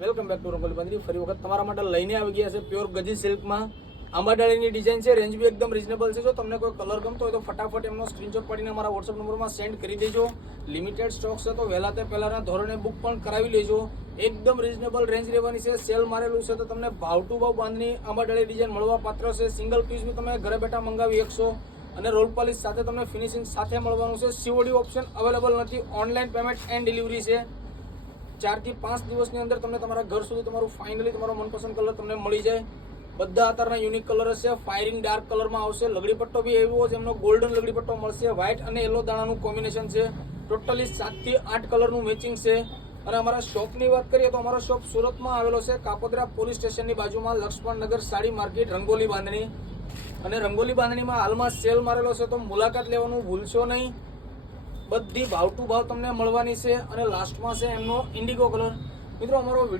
Welcome back to rangoli બાંધણી. ફરી વખત તમારા માટે લઈને આવી ગયા છે પ્યોર ગજી સિલ્કમાં આંબાડાળીની ડિઝાઇન છે. રેન્જ બી એકદમ રીઝનેબલ છે. જો તમને કોઈ કલર ગમતો હોય તો ફટાફટ એમનો સ્ક્રીનશોટ પાડીને અમારા વોટ્સઅપ નંબરમાં સેન્ડ કરી દેજો. લિમિટેડ સ્ટોક છે તો વહેલા તે પહેલાના ધોરણે બુક પણ કરાવી લેજો. એકદમ રીઝનેબલ રેન્જ રહેવાની છે. સેલ મારેલું છે તો તમને ભાવ ટુ ભાવ બાંધણી આંબાડાળી ડિઝાઇન મળવા પાત્ર છે. સિંગલ પીસ બી તમે ઘરે બેઠા મંગાવી શકશો અને રોલ પોલિશ સાથે તમને ફિનિશિંગ સાથે મળવાનું છે. સીઓડી ઓપ્શન અવેલેબલ નથી. ઓનલાઈન પેમેન્ટ એન્ડ ડિલિવરી છે. 4 થી 5 દિવસની અંદર તમને તમારા ઘર સુધી તમારું ફાઇનલી તમારો મનપસંદ કલર તમને મળી જાય. બધા અત્યારના યુનિક કલર હશે. ફાયરિંગ ડાર્ક કલરમાં આવશે. લગડી પટ્ટો બી એવો જ એમનો ગોલ્ડન લગડી પટ્ટો મળશે. વ્હાઇટ અને યલો દાણાનું કોમ્બિનેશન છે. ટોટલી 7 થી 8 કલરનું મેચિંગ છે. અને અમારા શોપની વાત કરીએ તો અમારો શોપ સુરતમાં આવેલો છે. કાપોદ્રા પોલીસ સ્ટેશનની બાજુમાં લક્ષ્મણ નગર સાડી માર્કેટ રંગોલી બાંધણી. અને રંગોલી બાંધણીમાં હાલમાં સેલ મારેલો છે તો મુલાકાત લેવાનું ભૂલશો નહીં. બધી ભાવ ટુ ભાવ તમને મળવાની છે. અને લાસ્ટમાં છે એમનો ઇન્ડિગો કલર. મિત્રો અમારો વિડીયો